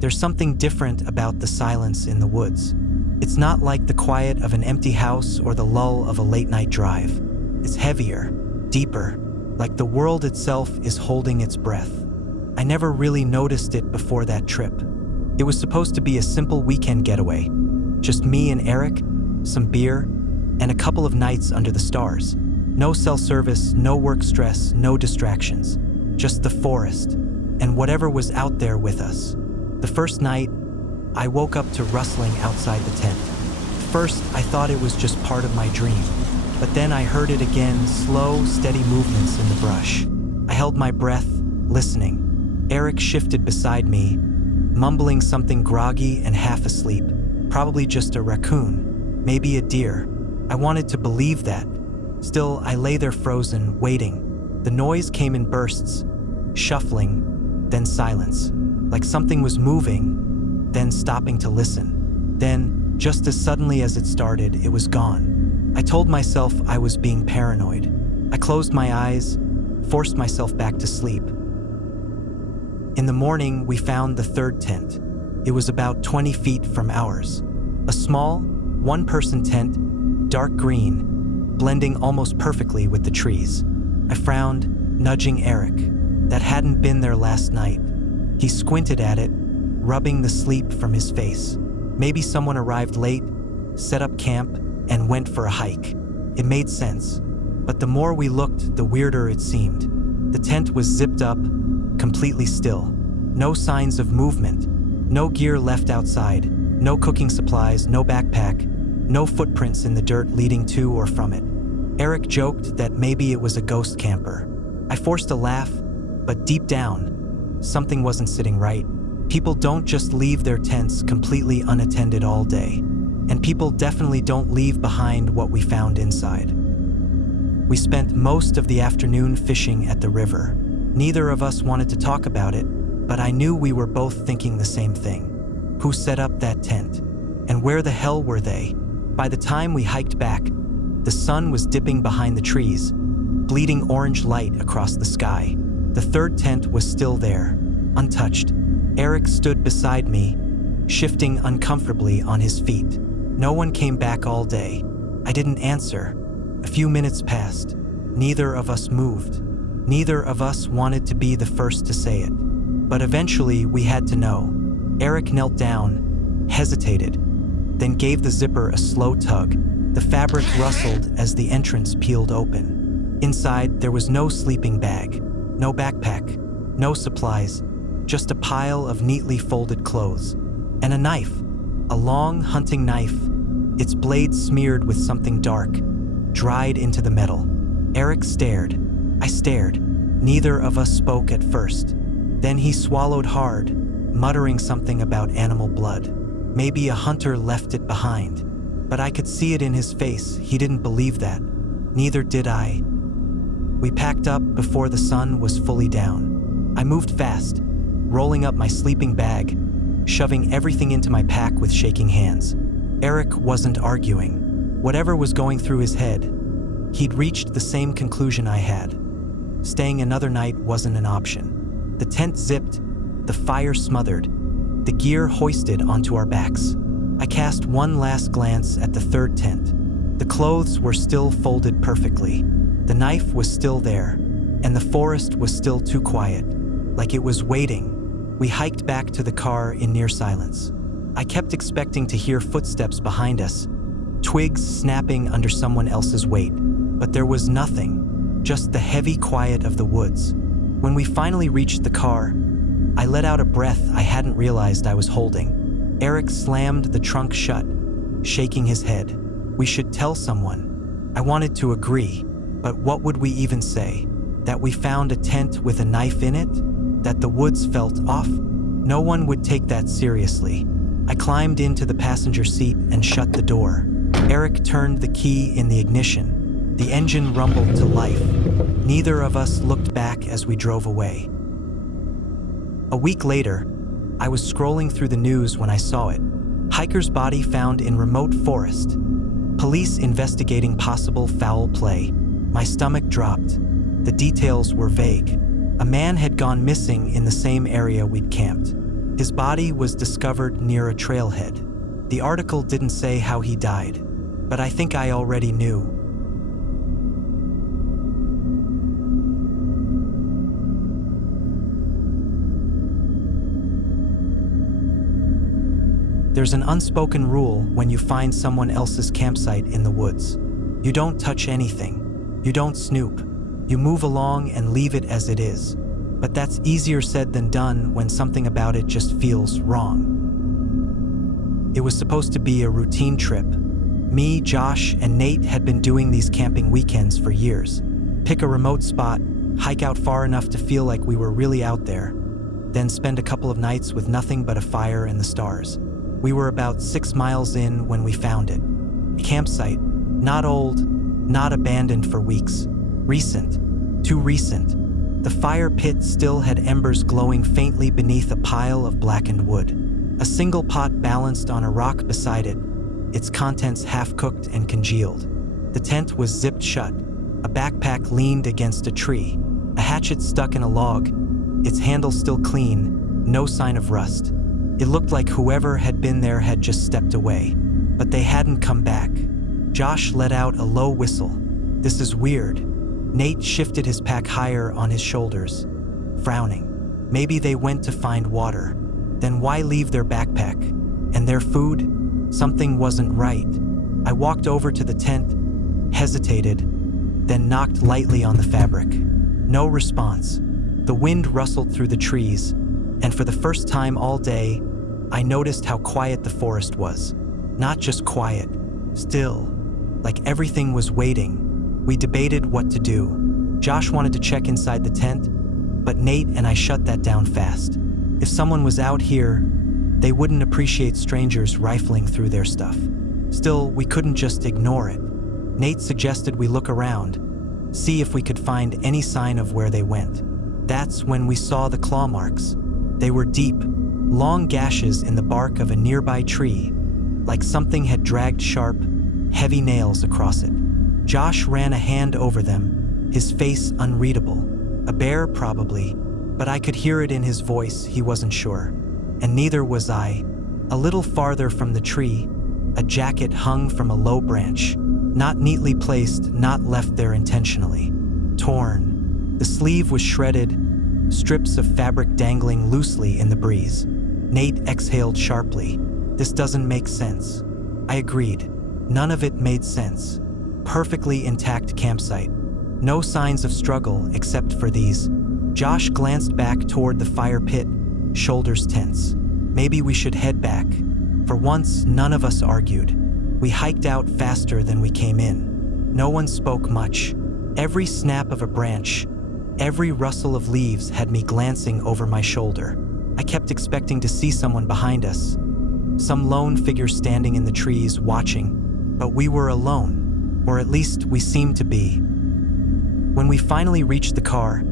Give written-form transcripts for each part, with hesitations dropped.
There's something different about the silence in the woods. It's not like the quiet of an empty house or the lull of a late-night drive. It's heavier, deeper, like the world itself is holding its breath. I never really noticed it before that trip. It was supposed to be a simple weekend getaway. Just me and Eric, some beer, and a couple of nights under the stars. No cell service, no work stress, no distractions. Just the forest, and whatever was out there with us. The first night, I woke up to rustling outside the tent. First, I thought it was just part of my dream, but then I heard it again, slow, steady movements in the brush. I held my breath, listening. Eric shifted beside me, mumbling something groggy and half asleep. Probably just a raccoon, maybe a deer. I wanted to believe that. Still, I lay there frozen, waiting. The noise came in bursts, shuffling, then silence, like something was moving, then stopping to listen. Then, just as suddenly as it started, it was gone. I told myself I was being paranoid. I closed my eyes, forced myself back to sleep. In the morning, we found the third tent. It was about 20 feet from ours. A small, one-person tent, dark green, blending almost perfectly with the trees. I frowned, nudging Eric. That hadn't been there last night. He squinted at it, rubbing the sleep from his face. Maybe someone arrived late, set up camp, and went for a hike. It made sense. But the more we looked, the weirder it seemed. The tent was zipped up, completely still. No signs of movement. No gear left outside. No cooking supplies, no backpack. No footprints in the dirt leading to or from it. Eric joked that maybe it was a ghost camper. I forced a laugh, but deep down, something wasn't sitting right. People don't just leave their tents completely unattended all day. And people definitely don't leave behind what we found inside. We spent most of the afternoon fishing at the river. Neither of us wanted to talk about it, but I knew we were both thinking the same thing. Who set up that tent? And where the hell were they? By the time we hiked back, the sun was dipping behind the trees, bleeding orange light across the sky. The third tent was still there, untouched. Eric stood beside me, shifting uncomfortably on his feet. No one came back all day. I didn't answer. A few minutes passed. Neither of us moved. Neither of us wanted to be the first to say it. But eventually, we had to know. Eric knelt down, hesitated, then gave the zipper a slow tug. The fabric rustled as the entrance peeled open. Inside, there was no sleeping bag, no backpack, no supplies, just a pile of neatly folded clothes. And a knife, a long hunting knife, its blade smeared with something dark, dried into the metal. Eric stared. I stared. Neither of us spoke at first. Then he swallowed hard, muttering something about animal blood. Maybe a hunter left it behind. But I could see it in his face. He didn't believe that. Neither did I. We packed up before the sun was fully down. I moved fast, rolling up my sleeping bag, shoving everything into my pack with shaking hands. Eric wasn't arguing. Whatever was going through his head, he'd reached the same conclusion I had. Staying another night wasn't an option. The tent zipped, the fire smothered, the gear hoisted onto our backs. I cast one last glance at the third tent. The clothes were still folded perfectly. The knife was still there, and the forest was still too quiet, like it was waiting. We hiked back to the car in near silence. I kept expecting to hear footsteps behind us, twigs snapping under someone else's weight, but there was nothing, just the heavy quiet of the woods. When we finally reached the car, I let out a breath I hadn't realized I was holding. Eric slammed the trunk shut, shaking his head. We should tell someone. I wanted to agree, but what would we even say? That we found a tent with a knife in it? That the woods felt off? No one would take that seriously. I climbed into the passenger seat and shut the door. Eric turned the key in the ignition. The engine rumbled to life. Neither of us looked back as we drove away. A week later, I was scrolling through the news when I saw it. Hiker's body found in remote forest. Police investigating possible foul play. My stomach dropped. The details were vague. A man had gone missing in the same area we'd camped. His body was discovered near a trailhead. The article didn't say how he died, but I think I already knew. There's an unspoken rule when you find someone else's campsite in the woods. You don't touch anything. You don't snoop. You move along and leave it as it is. But that's easier said than done when something about it just feels wrong. It was supposed to be a routine trip. Me, Josh, and Nate had been doing these camping weekends for years. Pick a remote spot, hike out far enough to feel like we were really out there, then spend a couple of nights with nothing but a fire and the stars. We were about 6 miles in when we found it. A campsite, not old, not abandoned for weeks. Recent, too recent. The fire pit still had embers glowing faintly beneath a pile of blackened wood. A single pot balanced on a rock beside it, its contents half-cooked and congealed. The tent was zipped shut. A backpack leaned against a tree. A hatchet stuck in a log, its handle still clean, no sign of rust. It looked like whoever had been there had just stepped away, but they hadn't come back. Josh let out a low whistle. This is weird. Nate shifted his pack higher on his shoulders, frowning. Maybe they went to find water. Then why leave their backpack? And their food? Something wasn't right. I walked over to the tent, hesitated, then knocked lightly on the fabric. No response. The wind rustled through the trees, and for the first time all day, I noticed how quiet the forest was. Not just quiet, still, like everything was waiting. We debated what to do. Josh wanted to check inside the tent, but Nate and I shut that down fast. If someone was out here, they wouldn't appreciate strangers rifling through their stuff. Still, we couldn't just ignore it. Nate suggested we look around, see if we could find any sign of where they went. That's when we saw the claw marks. They were deep, long gashes in the bark of a nearby tree, like something had dragged sharp, heavy nails across it. Josh ran a hand over them, his face unreadable. A bear, probably, but I could hear it in his voice, he wasn't sure. And neither was I. A little farther from the tree, a jacket hung from a low branch, not neatly placed, not left there intentionally. Torn. The sleeve was shredded, strips of fabric dangling loosely in the breeze. Nate exhaled sharply. This doesn't make sense. I agreed. None of it made sense. Perfectly intact campsite. No signs of struggle except for these. Josh glanced back toward the fire pit, shoulders tense. Maybe we should head back. For once, none of us argued. We hiked out faster than we came in. No one spoke much. Every snap of a branch, every rustle of leaves had me glancing over my shoulder. I kept expecting to see someone behind us, some lone figure standing in the trees watching, but we were alone, or at least we seemed to be. When we finally reached the car,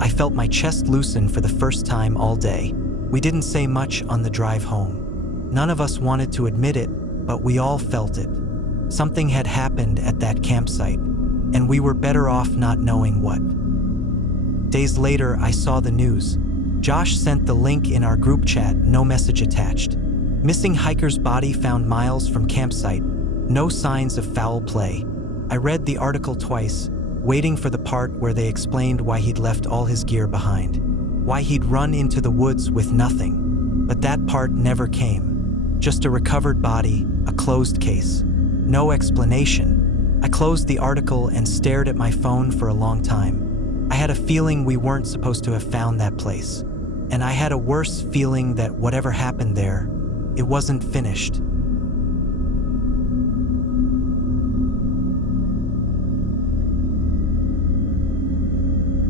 I felt my chest loosen for the first time all day. We didn't say much on the drive home. None of us wanted to admit it, but we all felt it. Something had happened at that campsite, and we were better off not knowing what. Days later, I saw the news. Josh sent the link in our group chat, no message attached. Missing hiker's body found miles from campsite. No signs of foul play. I read the article twice, waiting for the part where they explained why he'd left all his gear behind, why he'd run into the woods with nothing. But that part never came. Just a recovered body, a closed case. No explanation. I closed the article and stared at my phone for a long time. I had a feeling we weren't supposed to have found that place. And I had a worse feeling that whatever happened there, it wasn't finished.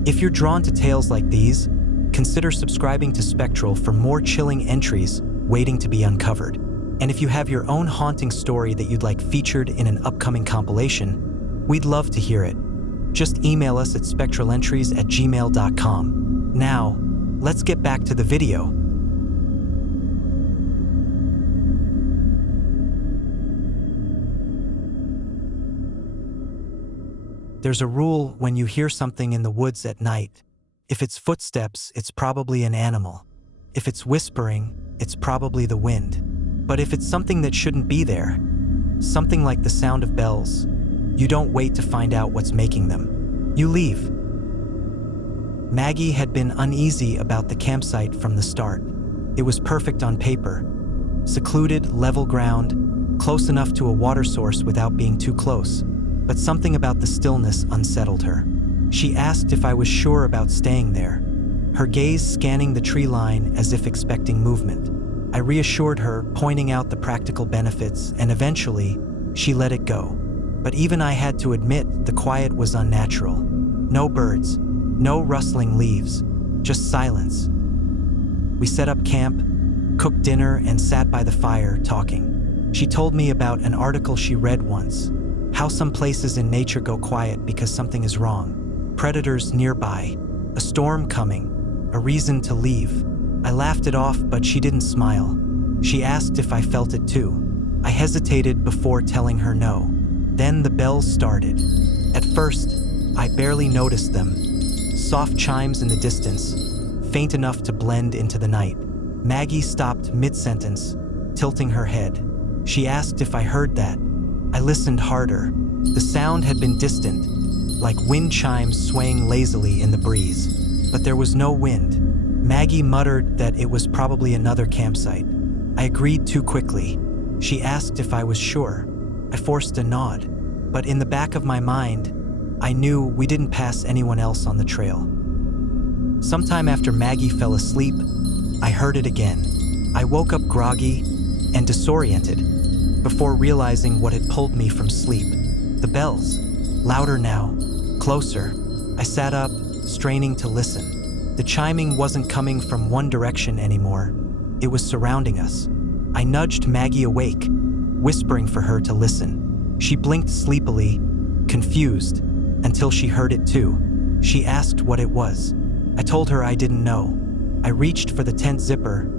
If you're drawn to tales like these, consider subscribing to Spectral for more chilling entries waiting to be uncovered. And if you have your own haunting story that you'd like featured in an upcoming compilation, we'd love to hear it. Just email us at spectralentries@gmail.com. Now, let's get back to the video. There's a rule when you hear something in the woods at night. If it's footsteps, it's probably an animal. If it's whispering, it's probably the wind. But if it's something that shouldn't be there, something like the sound of bells, you don't wait to find out what's making them. You leave. Maggie had been uneasy about the campsite from the start. It was perfect on paper. Secluded, level ground, close enough to a water source without being too close. But something about the stillness unsettled her. She asked if I was sure about staying there, her gaze scanning the tree line as if expecting movement. I reassured her, pointing out the practical benefits, and eventually, she let it go. But even I had to admit the quiet was unnatural. No birds, no rustling leaves, just silence. We set up camp, cooked dinner, and sat by the fire talking. She told me about an article she read once, how some places in nature go quiet because something is wrong. Predators nearby, a storm coming, a reason to leave. I laughed it off, but she didn't smile. She asked if I felt it too. I hesitated before telling her no. Then the bells started. At first, I barely noticed them. Soft chimes in the distance, faint enough to blend into the night. Maggie stopped mid-sentence, tilting her head. She asked if I heard that. I listened harder. The sound had been distant, like wind chimes swaying lazily in the breeze. But there was no wind. Maggie muttered that it was probably another campsite. I agreed too quickly. She asked if I was sure. I forced a nod. But in the back of my mind, I knew we didn't pass anyone else on the trail. Sometime after Maggie fell asleep, I heard it again. I woke up groggy and disoriented before realizing what had pulled me from sleep. The bells, louder now, closer. I sat up, straining to listen. The chiming wasn't coming from one direction anymore. It was surrounding us. I nudged Maggie awake, whispering for her to listen. She blinked sleepily, confused, until she heard it too. She asked what it was. I told her I didn't know. I reached for the tent zipper,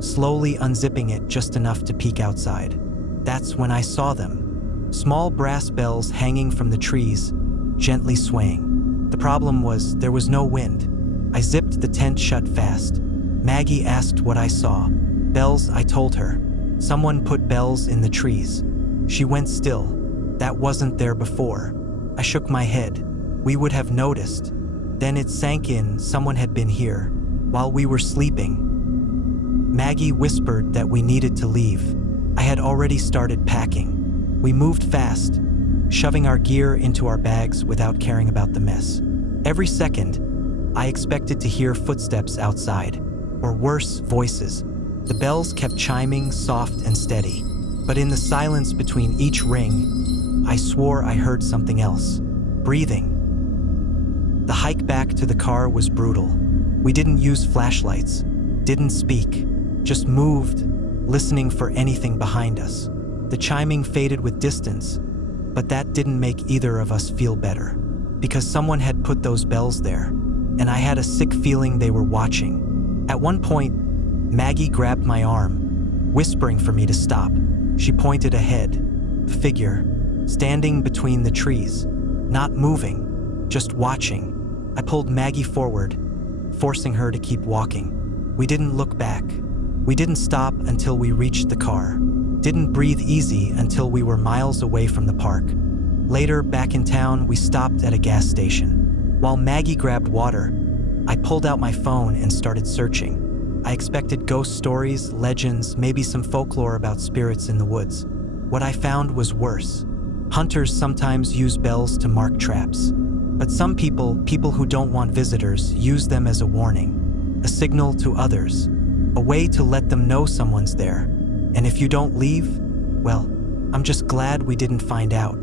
slowly unzipping it just enough to peek outside. That's when I saw them. Small brass bells hanging from the trees, gently swaying. The problem was there was no wind. I zipped the tent shut fast. Maggie asked what I saw. Bells, I told her. Someone put bells in the trees. She went still. That wasn't there before. I shook my head. We would have noticed. Then it sank in, someone had been here, while we were sleeping. Maggie whispered that we needed to leave. I had already started packing. We moved fast, shoving our gear into our bags without caring about the mess. Every second, I expected to hear footsteps outside, or worse, voices. The bells kept chiming, soft and steady. But in the silence between each ring, I swore I heard something else. Breathing. The hike back to the car was brutal. We didn't use flashlights, didn't speak, just moved, listening for anything behind us. The chiming faded with distance, but that didn't make either of us feel better, because someone had put those bells there, and I had a sick feeling they were watching. At one point, Maggie grabbed my arm, whispering for me to stop. She pointed ahead, a figure, standing between the trees, not moving, just watching. I pulled Maggie forward, forcing her to keep walking. We didn't look back. We didn't stop until we reached the car. Didn't breathe easy until we were miles away from the park. Later, back in town, we stopped at a gas station. While Maggie grabbed water, I pulled out my phone and started searching. I expected ghost stories, legends, maybe some folklore about spirits in the woods. What I found was worse. Hunters sometimes use bells to mark traps. But some people who don't want visitors, use them as a warning, a signal to others, a way to let them know someone's there. And if you don't leave, well, I'm just glad we didn't find out.